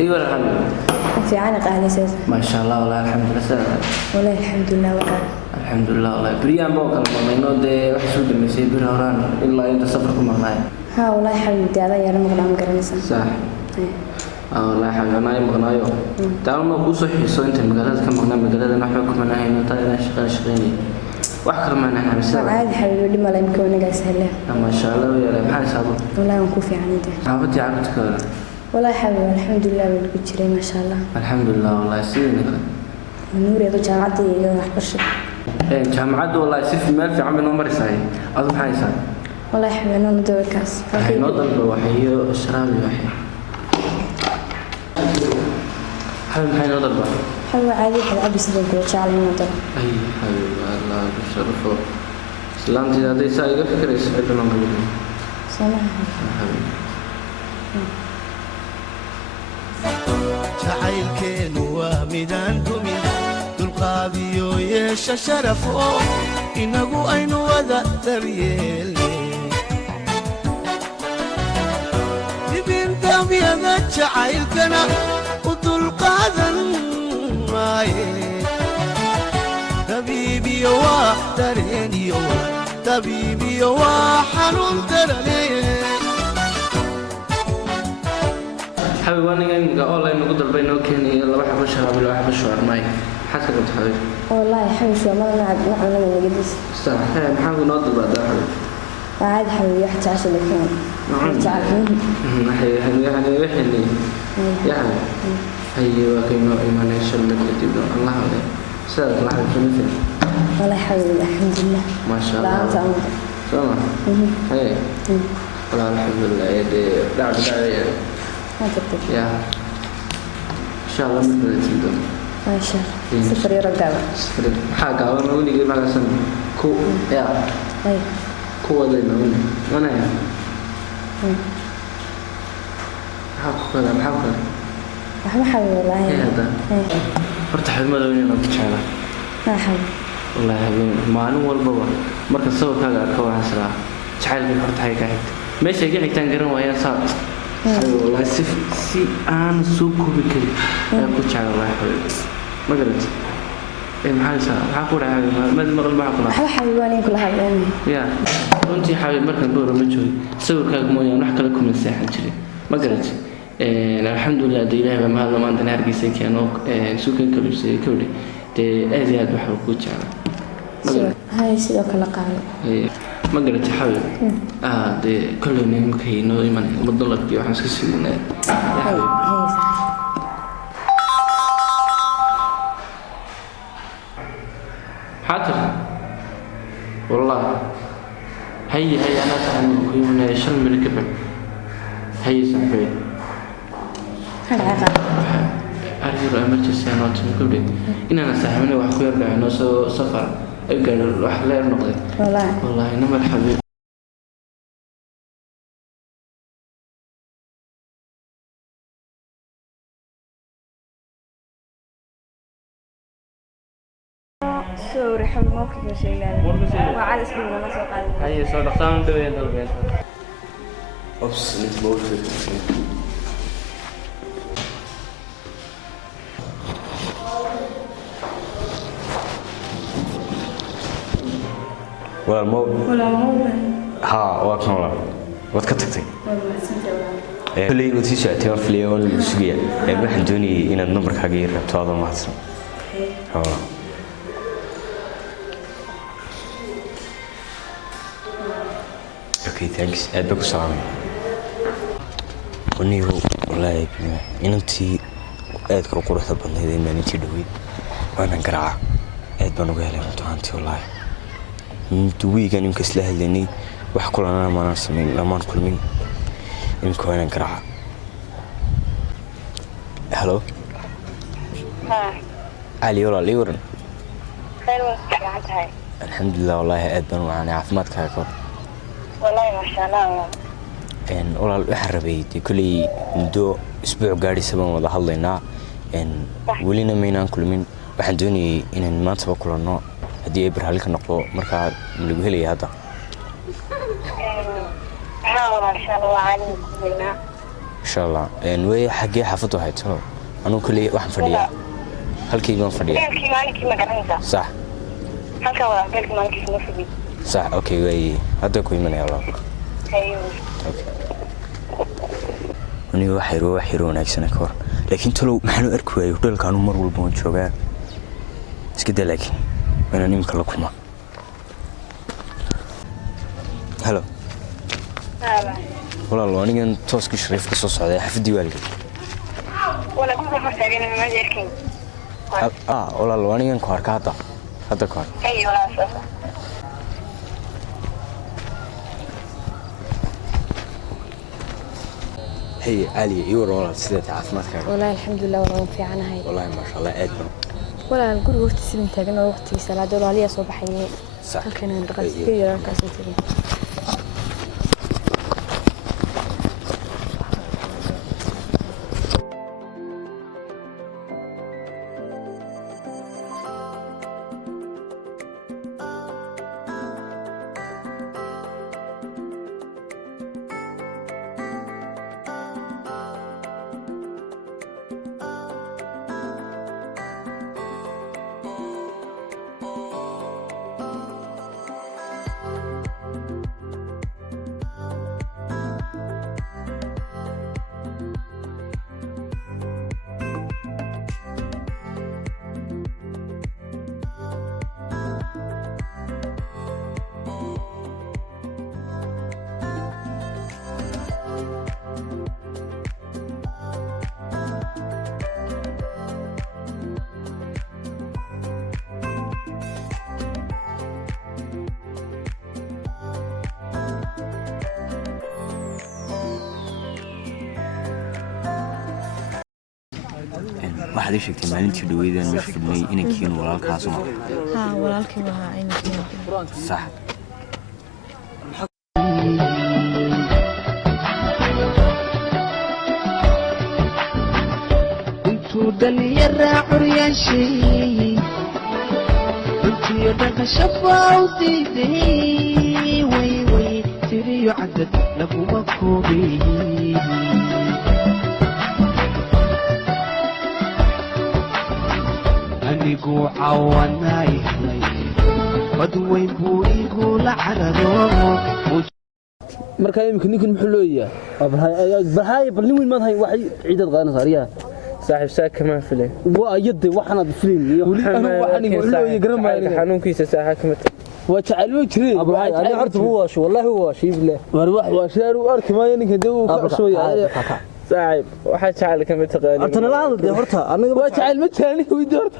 ايوه الحمد لله. في عانق أهل أساس. ما شاء الله والله الحمد لله سلام. والله الحمد لله وكان. الحمد لله والله بريان بوكل ما ينود وحسود المسير برهران إلا أنت سفركم معنا. ها والله حبيبتي هذا يا رب مقنع مقرنسا. صح. والله حبيبي أنا مقنعيو. تعالوا ما بوصح يسوي أنت المقالات كم مقنع مقالات نحكم أنا هنا طيب شغالي. وأحكر معنا إحنا بسبب. عادي حبيبي لما لا يمكن نجلس هلا. ما شاء الله ويا رب حال صابون. والله نكوفي عنيده. عرفتي عرفتك ولا؟ والله حبيبي الحمد لله بالكتير ما شاء الله. الحمد لله والله سيدنا. النور يا رجال عادي راح برشة. جامعة والله سيف مال في عمل عمر ساي. أظن حاجة ساي. والله حبيبي أنا ندور كاس. هاي نوضل بوحي الشراب الوحي. حبيبي هاي نوضل بوحي. حبيبي عادي حد أبي سيدنا كل شيء على نوضل. أي حبيبي الله يشرفه. سلامتي هذا يساعد فكر يسعدنا قلبي. سلام. حبيبي. jacaylkeenu waa midaan dumin dulqaadiyo yeesha sharafo inagu aynu wada daryeelne dibintamyada jacaylkana u dulqaadan maaye dabiibiyo waa dareeniyo dabiibiyo waa xanuun darane حبيبي وانا جاي اونلاين نقدر بينه كان لو حب الشباب لو حب الشعر ماي حتى كنت حبيبي والله حبيبي شو ما نلعب نحن من الجديد. صح هي محاول نوضل بعد حبيبي. عادي حبيبي يحكي عشان الكلام. تعرفين. هي وحني. يعني هي وكينو إيمان يشل لك تبدو الله عليه. سألت الله حبيبي. والله حبيبي الحمد لله. ما شاء الله. لا أنت أمر. سلام. هي. والله الحمد لله يدي بعد يا إن شاء الله مثل تبدون ما شاء الله سفر يرجع سفر حاجة أنا أقول لك ما لازم كو يا أي كو اللي نقول أنا يا حاول والله هذا ارتاح المدونين وتشعله ما حاول والله حبيبي ما أنا والبابا مركز سوى كذا كوا حسرة تشعل من ارتاح هيك ماشي يجي تنقرن ويا صار والله سي أنا سوق بكري أقول شعر الله حبيبي ما قلت إيه محل سا حقول حبيبي ما المغل معك الله حبيباني كل هذا يا أنت حبيبي مركز دور مجهول سوي كذا مويا نحكي لكم من الساحة جري ما قلت الحمد لله دي إله ما هذا ما عندنا هرجي سكينو سوق كلب سي كولي دي أزياد بحب كل شعر هاي سيدك الله قال ما قلت حبيبي دي كل من مكينو يمن مضلك بيو حنسك سيدنا يا حبيبي حاضر والله هي أنا تعلم كيمنا شن من الكبر هي سنفي أرجو أمرتي أنا تنقولي إن أنا ساهمني وأخوي يرجع نص سفر أقدر أروح لا نقضي والله إنما الحبيب سوري حب موقف يا شيلان وعاد اسمه ما سوق هي صار دخان دوين دلبين أوبس أنت موقف ولا مو ها واكن ولا واد كتغتي كلي ودي ساعتي ورفلي ولا سوقيا waxaan doonayay inaad numbarkaaga ii rabto aad ma hadsan Okay thanks aad baa ku salaamay ونيو والله inantii aad ka quruxda badnayd ee maalintii dhaweyd waan garaaca aad baan uga helay runtii wallahi duwigan in kasla hadlaynay wax kulana ma sameyn lamaan kulmin in koonan garaaca hello علي ولا ليورن خير وسعتها الحمد لله والله aad baan macna caafimaadkaaga kor والله ما شاء الله walaal waxa rabay kulli muddo isbuuc gaari sabab wada hadlaynaa welina maynaan kulmin waxaan doonayay inaan maanta ba kulanno hadii ay barhal ka noqdo marka lagu helay hadda ما شاء الله عليكم insha allah way xagee xaafadu hayto anuu kaliya waxaan fadhiyaa halkii baan fadhiyaa beelkii maalinkii ma garanaysaa sax halkan waa beelkii maalinkii ma fadhi sax okay way hadda ku imanaya allah hayo ani wax yar wanaagsan ka hor laakiin talow maxaan u arki waayay hotelkaanu mar walba waan joogaa iska daa laakiin waan nimka la kuma hello walaal anigan tooski shariif ka soo socday xafidii waalid wala ku fartageen ma jeerkin walaal anigan ku arka hadda ku arka hayo walaal هي عالية يور والله سيدة عافمتك والله الحمد لله والله في عنها هاي والله ما شاء الله أدنى ولا نقول وقت سبين تاجنا وقت سلا دولار ليه صباحية صح كنا ندرس كثير كاسيتين واحد ايش يكتب maalintii dhaweydaan meesh fidnay inankiin walaalkaas uma walaalkii waa inankiin صح intuu dhalinyara curyaan sheeyey runtiyo dhanka shafaa u diiday way tiriyo cadad laguma koobay anigu cawanay badweyn buu igu la cararo markaa imika ninkan muxuu leeyahay barhaay bal nin weyn maad hay waxay ciidad qaadana saariyaa saaxiib saa kama filay waa yadde waxaanad filin iyo waxaan igu leeyahay garamaayo xanuunkiisa saaxa kama waa jacayl jireen أنا عرفت هو شو والله هو شيء بالله war wax waa sheer u arki maayo ninka dee uu ka cusubaya saaxiib waxa jacayl kama taqaan أنت لا هذا هرتا أنا waa jacayl ma taani weydii horta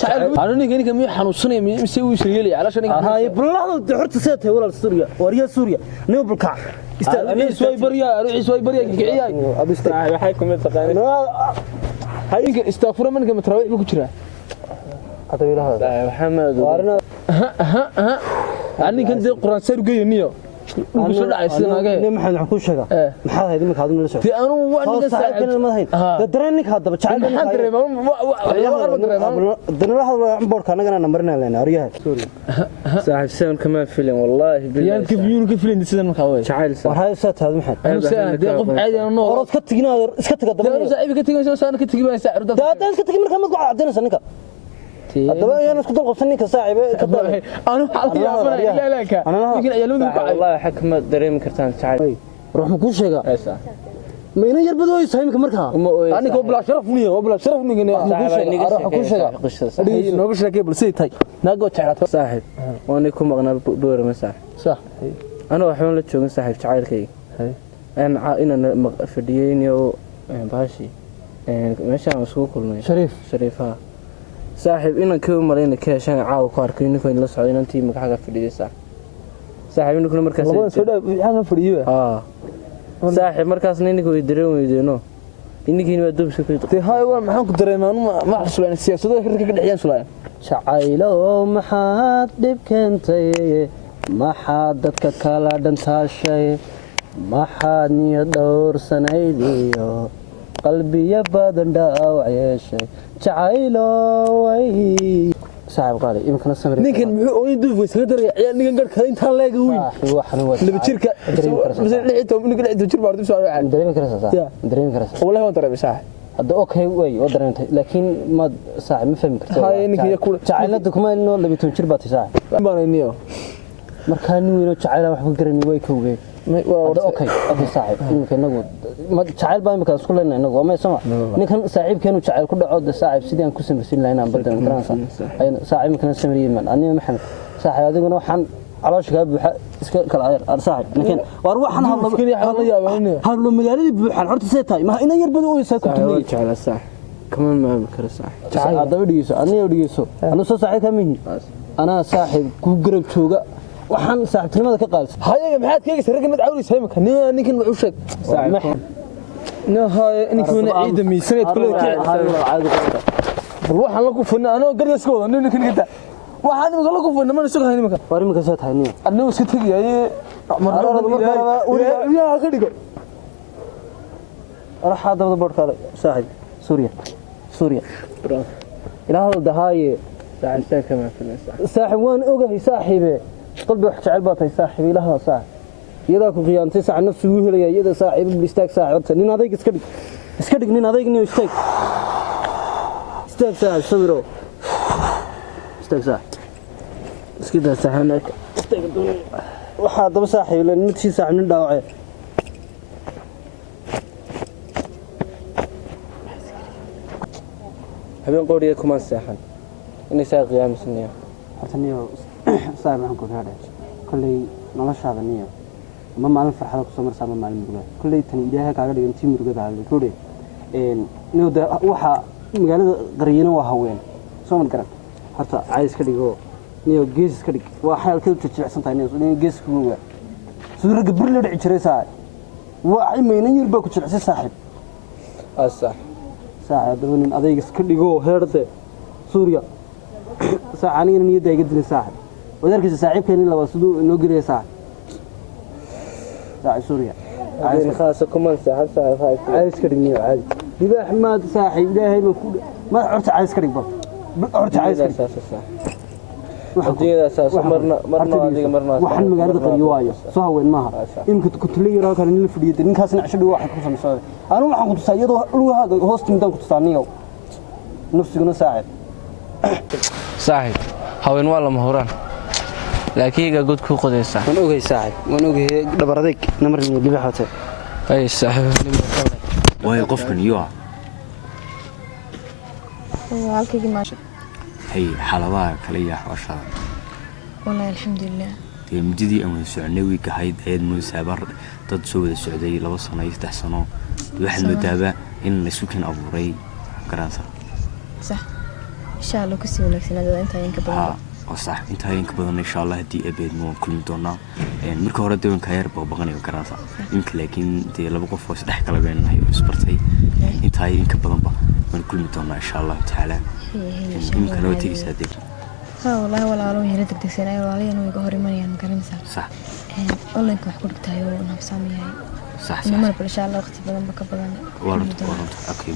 jacayl ana ninka miyuu xanuunsanaya mise uu shiryeelay calaashan ninka هاي بالله هرتا سيتها ولا سوريا وريا سوريا نو بالكع أنا سوي بريا أروح سوي بريا كعياي أبي استراحة waxay kuma taqaan هاي إنك استغفر منك متراوي بكرة هذا ولا محمد وارنا أنا كنت قرآن سير جاي نيو وش اللي عايز ناقة ليه محل حكوش شجع محل هذي منك هذا نلسه في أنا وأنا ساعد كنا ما هين درنيك هذا بتشعل ما حد ما درنا هذا عم بورك أنا نمرنا لنا أريها سوري صاحب سام كمان فيلم والله يعني كيف يقولوا كيف لين تسدن مخاوي شعيل وهاي سات هذا محل أنا سام قف عادي أنا نور أرد كتجينا كتجي قدام أنا صاحبي كتجي أنا كتجي ما يسعر ده كتجي من كم قاعد عندنا سنك هذا أنا كنت أقول سنك صاحب أنا حالتي لا لا كا يمكن أيلون والله حكمة دريم كرتان شعيل روح مكون شيء ما ينا يربدوا يساهم كمركها أنا قبل شرفني قبل شرفني أنا أروح أكون شيء نوقش لك قبل سيد هاي ناقو تعرف صاحب وأنا كم أغنى بور مساح صح أنا وحيون لا تشوفين صاحب شعيل كي أنا عائلنا فديين يو باشي ماشي عم سوق كلنا شريف ها صاحب إنا كل مرينا كاشان عاو كارك إنك إن لسه عينا تيم حاجة فدية صاحب إنك كل مركز والله سودا حاجة فدية صاحب مركز إنك ويدرون ويدينه إنك هنا بدوب سكوت هاي وما حنك دريمان ما حصل عن السياسة ده كذا كذا حيان سلام شعيلو ما حد بكنتي ما حدك كلا دنتاشي ما حد يدور سنيديو قلبي يبدن داوع يا شيء شعيلو وي saaxiib qaali imkana samir ninkan muxuu oo duuf iskaga daraya ciyaal ninkan garka inta leega weyn waxan waa laba jirka misal dhixito ninkan dhixito jir baardu soo waxan dareemi karaysaa wallahi waan dareemay saaxiib hadda okay way oo dareentay laakiin ma saaxiib ma fahmi kartaa hay ninkan ku jacaylada kuma inoo 12 jir baad saaxiib baanayniyo markaan weeyno jacayl wax ku garanay way ka ogeey okay saaxiib inagu ma jacayl baa imika isku leenahay inagu ma sama ninkan saaxiibkeenu jacayl ku dhaco de saaxiib sidii aan ku samaysin lahayn aan badan garanaysa ay saaxiib kana samiriyeeman aniga maxamed saaxiib adiguna waxaan caloosh ka buuxa iska kala ayar saaxiib ninkan war waxaan hadlo magaaladii buuxan horta see tahay ma ina yar badan oo isaa ku tumay jacayl saaxiib kama ma kara saaxiib jacayl adaba dhigeyso aniga dhigeyso anu soo saaxiib ka mihi ana saaxiib ku garab jooga waxaan saaxiibtinimada ka qaalsan hayaga maxaad kaygaysaa ragga mad cawris haymanka ninkan wuxuu sheeg ninkan ciida miisaneed kule bal waxaan la kufana anoo gardaska wada ninkan gada waxaan imika la kufana mana sugahay nimaka war imika soo tahay nin annagu iska tagayay maryaa ka dhigo araxa dabada boorkaada saaxiib suuriya ilaahada dahaaye saaxiib kama filaysa saaxiib waan ogahay saaxiibe qalbi wax jecel baad tahay saaxiib ilaahada saaxiib yadaa ku qiyaantay saaxiib nafsigu helaya yada saaxiib istaag saaxiib nin adayg iska dhig nin adayg nin istaag saaxiib sabiro istaag saaxiib iska daa saaxiib istaag doon waxa daba saaxiib leen mid si saaxiib nin dhaawacay habeen qooriga kuma seexan inay saa qiyaamisnaa horta niyo saaxiib waxaan ku raadhay kulay noloshaada niyo ma maalin farxad ku soo marsaa ma maalin murugo kulay tan ilaahay kaaga dhigan tii murugada hal kulay niyo waxa magaalada qariyana waa haween soo man garan horta cays ka dhigo niyo gees ka dhig waa xaalkeedu jijicsan tahay niyo gees ku waa suura gabir la dhici jiray saaxiib waa ay meeyna yar baa ku jilcisay saaxiib saaxiib nin adayg iska dhigo heerde suuriya saaxaniga niyada iga dilay saaxiib wadarkiisa saaxiibkeena laba sidoo inoo geliyay saaxiib suuriya عايز خاصة كمان ساعة عايز كريم عادي دي أحمد صاحي إلهي ما عرفت عايز كريم عرفت عايز كريم الدين أساس مرنا وحن مقالة قريواية صها وين ماها يمكن كنت لي راك أنا اللي فريد إنك هسنا عشان واحد كوسا مساعد أنا ما كنت سيده لو هذا هوست مدام كنت صانيه نفسي كنا ساعد صاحب هاوين والله مهوران لكن قد كو قديسا من اوغي صاحب من اوغي دبردك نمرني دبحته اي صاحب واي قفكن يوا halkii maasha hay xaladaha kale iyo xawasha wallahi alxamdulillah mudadii aan soconay wiiga hayd ayad muusaabar dad soo wada socday 2 sano iyo 3 sano waxaan madaaba in la isku kan abuuray garansa صح ان شاء الله كسي wanaagsanada inta in ka badan صح انت هينك بدنا ان شاء الله دي ابيد مو كل دونا marka hore deewanka yar baa baqanayo garansa inka laakiin tii laba qof oo saddex kala beenahay oo isbartay inta ay inka badan ba man kulmi doona insha Allah taala inka loo tigisa dib ha wallahi walaalo yara degdegsanay walaalahay inuu iga hor imanayaan garansa صح online wax ku dhigtayo oo nafsaamiyahay صح insha Allah waqti badan ba ka badan warad okay